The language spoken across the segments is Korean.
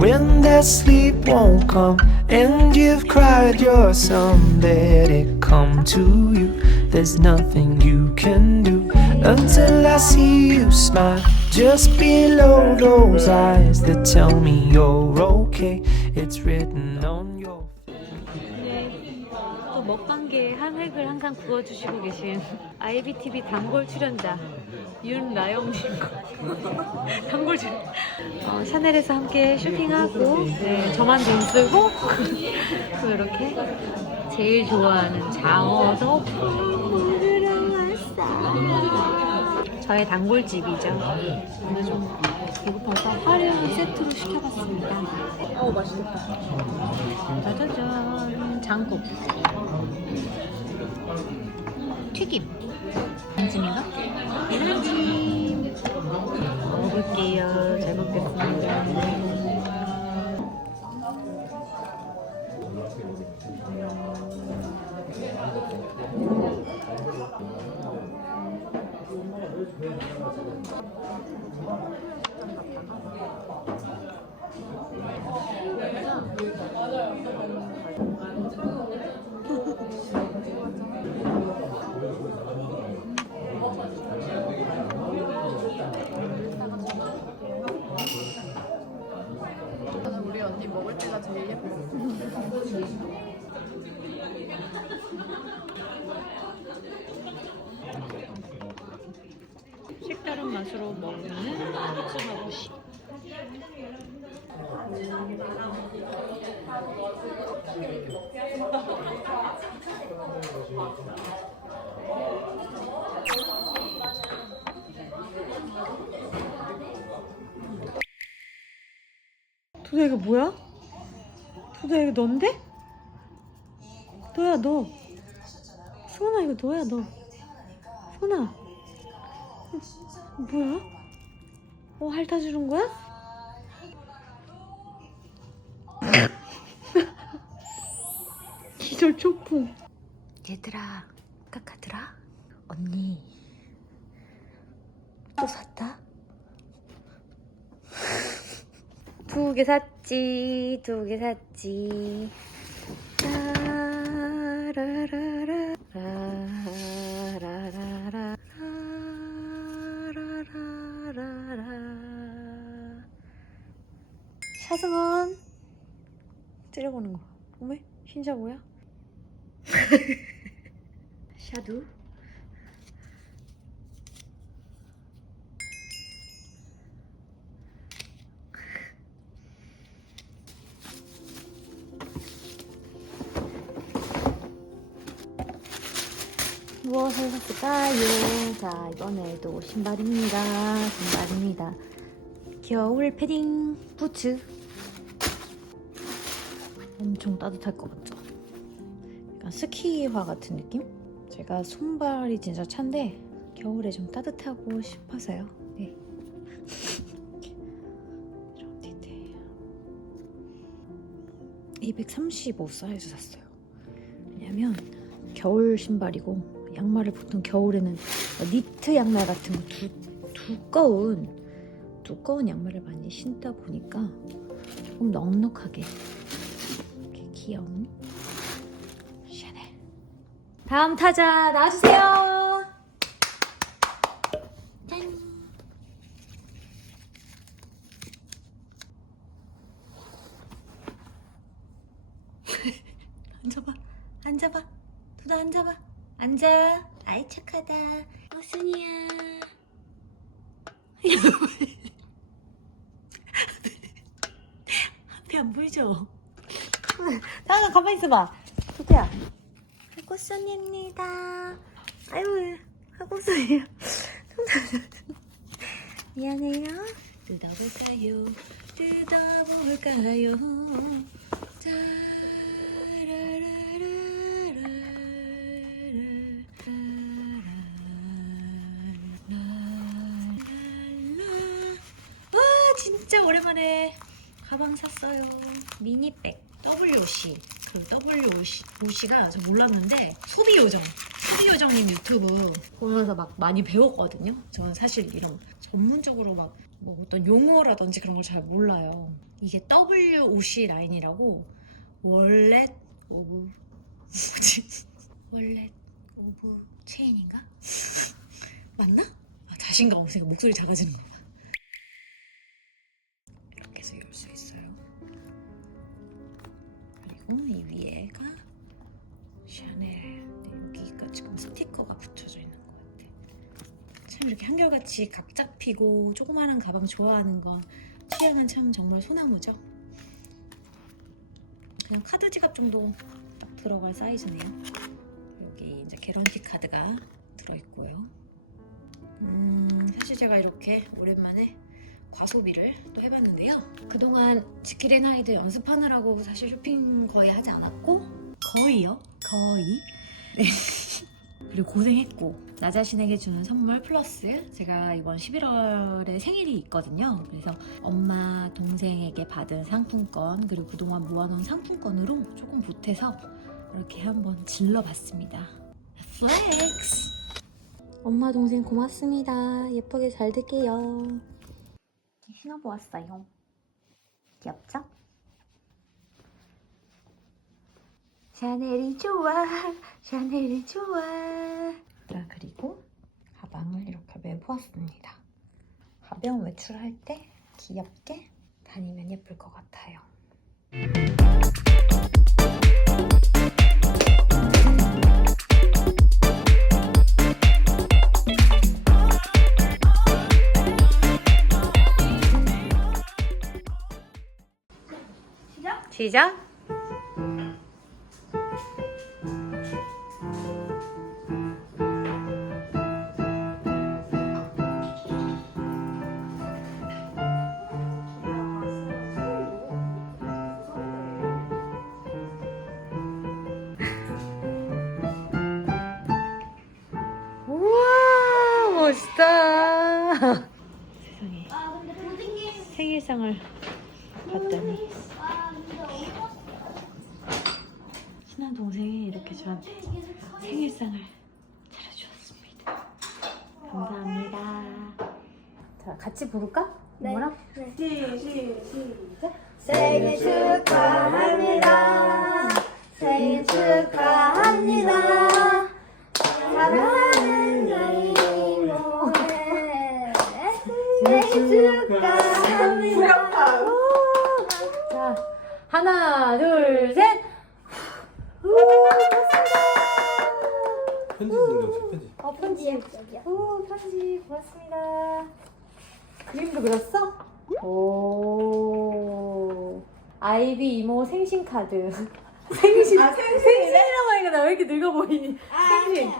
When that sleep won't come and you've cried your son, let it come to you. There's nothing you can do until I see you smile just below those eyes that tell me you're okay. It's written on 먹방계의 한 획을 항상 그어주시고 계신 IBTV 단골 출연자 윤라영님과 단골 출연 어, 샤넬에서 함께 쇼핑하고 네, 저만 돈 쓰고 또 이렇게 제일 좋아하는 장어도 저의 단골집이죠. 오늘 좀 배고파서 화려한 세트로 시켜봤습니다. 어 맛있겠다. 짜자잔 장국. 튀김. 안심인가? 계란찜 먹어볼게요. 잘 먹겠습니다 우리 언니 먹을 때가 제일 예뻐. 색다른 맛으로 먹는 후츠바구시 도대체 이거 뭐야? 도대체 이거 넌데? 너야 너 소은아 이거 너야 너 소은아 뭐야? 어, 핥아주는 거야? 기절 초풍. 얘들아, 까까들아, 언니 또 샀다? 두 개 샀지, 두 개 샀지. 샤승원 찌려보는 거 어메 흰자 뭐야? 샤두 무엇을 샀을까요? 자, 이번에도 신발입니다. 신발입니다. 겨울 패딩 부츠. 엄청 따뜻할 것 같죠? 스키화 같은 느낌? 제가 손발이 진짜 찬데 겨울에 좀 따뜻하고 싶어서요. 네. 이런 디테일. 235 사이즈 샀어요. 왜냐면 겨울 신발이고 양말을 보통 겨울에는 니트 양말 같은 거 두, 두꺼운 두꺼운 양말을 많이 신다 보니까 좀 넉넉하게 이렇게 귀여운 다음 타자 나와주세요. 짠. 앉아봐. 앉아봐. 두다 앉아봐. 앉아. 아이 착하다. 어 순이야. 앞이 안 보이죠? 다가 가만히 있어봐. 두태야 하고순입니다. 아유 하고순이야 미안해요. 뜯어볼까요? 뜯어볼까요? 와 진짜 오랜만에 가방 샀어요. 미니백 WOC 그 WOC가 저 몰랐는데 소비 요정 소비 요정님 유튜브 보면서 막 많이 배웠거든요 저는 사실 이런 전문적으로 막 뭐 어떤 용어라든지 그런 걸 잘 몰라요. 이게 WOC 라인이라고 월렛 오브 뭐지? 월렛 오브 체인인가? 맞나? 아, 자신감 없으니까 목소리 작아지는 거 이렇게 한결같이 각 잡히고 조그마한 가방 좋아하는 건 취향은 참 정말 소나무죠. 그냥 카드 지갑 정도 딱 들어갈 사이즈네요. 여기 이제 개런티 카드가 들어있고요. 음, 사실 제가 이렇게 오랜만에 과소비를 또 해봤는데요. 그동안 지킬앤 하이드 연습하느라고 사실 쇼핑 거의 하지 않았고 거의요? 거의? 네. 그리고 고생했고 나 자신에게 주는 선물 플러스 제가 이번 11월에 생일이 있거든요. 그래서 엄마 동생에게 받은 상품권 그리고 그동안 모아놓은 상품권으로 조금 보태서 이렇게 한번 질러봤습니다. 플렉스! 엄마 동생 고맙습니다. 예쁘게 잘 들게요. 신어보았어요. 귀엽죠? 샤넬이 좋아, 샤넬이 좋아. 자, 그리고 가방을 이렇게 메보았습니다. 가벼운 외출할 때 귀엽게 다니면 예쁠 것 같아요. 시작. 우와 생일상을 받다니. 친한 동생이 이렇게 저한테 생일상을 차려주었습니다. 감사합니다. 자, 같이 부를까? 뭐라? 생일 축하합니다. 생일 축하합니다. 사랑하는 이모의 생일 축하 합니다. 자, 하나, 둘, 셋. 편지 생겼어 편지 어, 편지. 오, 편지 고맙습니다. 그림도 그렸어? 오. 아이비 이모 생신 카드. 생신. 아, 생신이라고 하니까 나 왜 이렇게 늙어 보이니? 생신.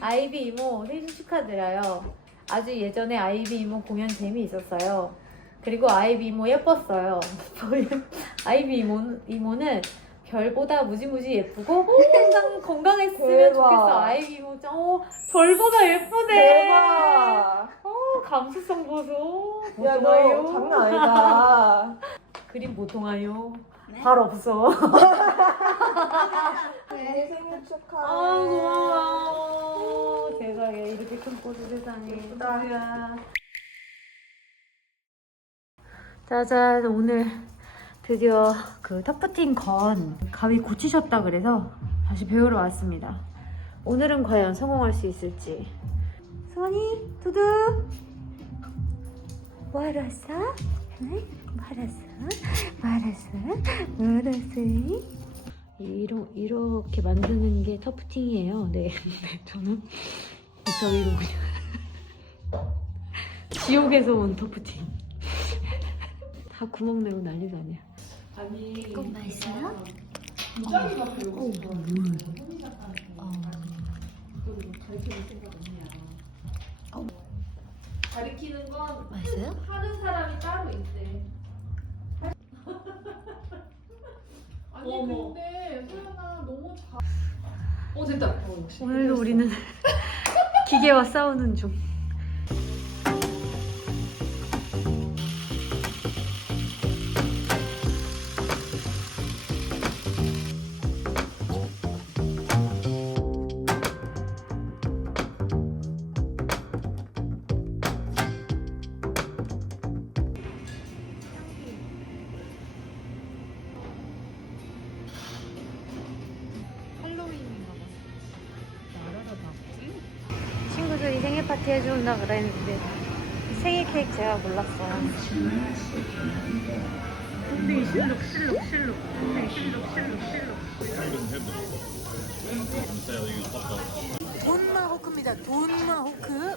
아이비 이모 생신 축하드려요. 아주 예전에 아이비 이모 공연 재미있었어요. 그리고 아이비 이모 예뻤어요. 아이비 이모, 이모는 별보다 무지무지 예쁘고 건강, 건강했으면 대박. 좋겠어. 아이비 이모 짱, 어, 별보다 예쁘네. 대박. 어, 감수성 보소. 야, 보통하요. 너 장난 아니다. 그림 보통하요. 발 없어. 내 생일 아 축하해. 고마워. 세상에 이렇게 큰 꽃을 세상에. 예쁘다. 누구야. 짜잔 오늘 드디어 그 터프팅 건 가위 고치셨다 그래서 다시 배우러 왔습니다. 오늘은 과연 성공할 수 있을지. 승원이 두두 왔어? 응? 뭐 하러 왔어? 이러, 이렇게 만드는 게 터프팅이에요. 네. 네, 저는 이따위로 그냥 지옥에서 온 터프팅. 다 구멍 내고 난리도 아니야. 이거 맛있어요? 어, 가리키는 건 맛있어요? 하는 사람이 따로 있대. 아니 근데 소연아 너무 잘. 어 됐다. 어. 오늘도 우리는 기계와 싸우는 중. 파티 해준다 그랬는데 생일 케이크 제가 골랐어요. 근데 실룩 실룩 실룩. 근데 실룩 실룩 실룩. 돈마 호크입니다. 돈마 호크.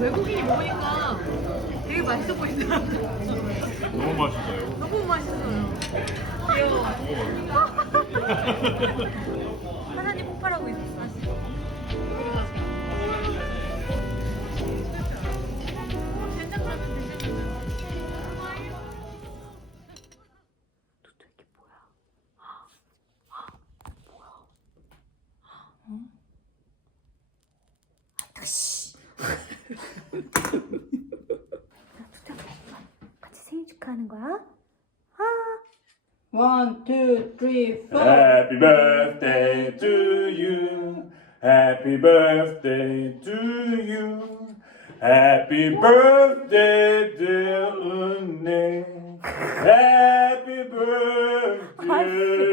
외국인이 먹으니까 되게 맛있어 보이더라고요. 너무 맛있어요. 너무 맛있어요. 귀여워. 하나님 폭발하고 있었어. One, two, three, four. Happy birthday to you. Happy birthday to you. Happy birthday, dear Une. Happy birthday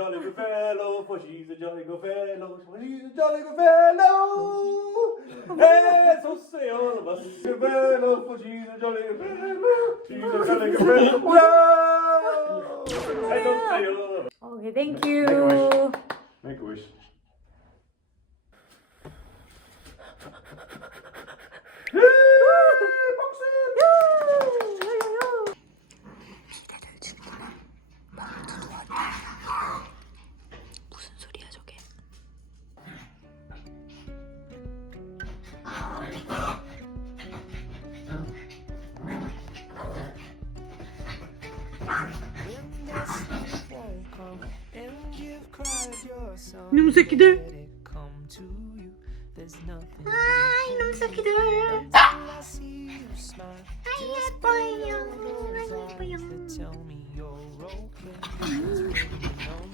jolly good fellow, for she's a jolly good fellow, for she's a jolly good fellow. Hey, so say all of us, good fellow, for she's a jolly good fellow, she's a jolly good fellow. Okay, thank you. Make a wish. Make a wish. 28'de. Ay numsakide. Hayır bayım. Hayır bayım.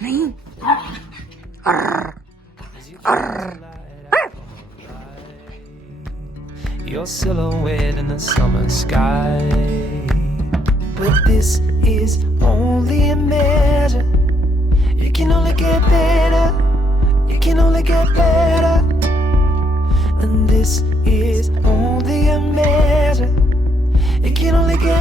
Neyin? Arr. Arr. Your silhouette in the summer sky. But this is only a measure. You can only get better. Can only get better. And this is only a measure. It can only get better.